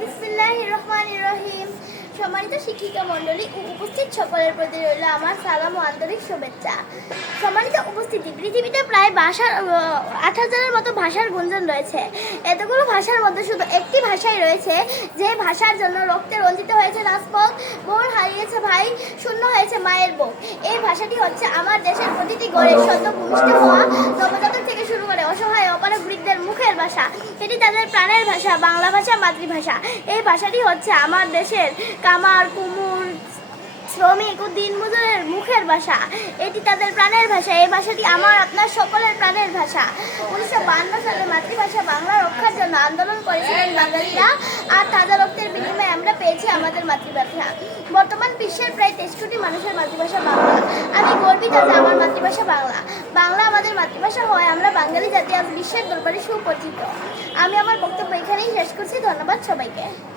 বিসমিল্লাহির রহমানির রহিম। সম্মানিত শিক্ষিকা মণ্ডলী ও উপস্থিত সকলের প্রতি রইল আমার সালাম ও আন্তরিক শুভেচ্ছা। সম্মানিত উপস্থিতি, পৃথিবীতে প্রায় ৮,০০০-এর মতো ভাষার গুঞ্জন রয়েছে। এতগুলো ভাষার মধ্যে শুধু একটি ভাষাই রয়েছে যে ভাষার জন্য রক্তে রঞ্জিত হয়েছে রাজপথ, মোর হারিয়েছে ভাই, শূন্য হয়েছে মায়ের বুক। এই ভাষাটি হচ্ছে আমার দেশের প্রতিটি গড়ে সদ্য ভূমিষ্ঠ হওয়া নবজাতক থেকে শুরু করে অসহায় অপারগ বৃদ্ধের মুখের ভাষা। এটি তাদের প্রাণের ভাষা, বাংলা ভাষা, মাতৃভাষা। এই ভাষাটি হচ্ছে আমার দেশের কামার, কুমুর, শ্রমিক ও দিনমজুরের মুখের ভাষা। এটি তাদের প্রাণের ভাষা। এই ভাষাটি আমার আপনার সকলের প্রাণের ভাষা। 1952 সালে মাতৃভাষা বাংলা রক্ষার জন্য আন্দোলন করেছিলেন বাঙালিরা, আর তাজা রক্তের বিনিময়ে আমরা পেয়েছি আমাদের মাতৃভাষা। বর্তমান বিশ্বের প্রায় 23 কোটি মানুষের মাতৃভাষা বাংলা। আমি গর্বিত যে আমার মাতৃভাষা বাংলা। বাংলা আমাদের মাতৃভাষা হওয়ায় আমরা বাঙালি জাতি আজ বিশ্বের দরবারে সুপরিচিত। আমি আমার বক্তব্য এখানেই শেষ করছি। ধন্যবাদ সবাইকে।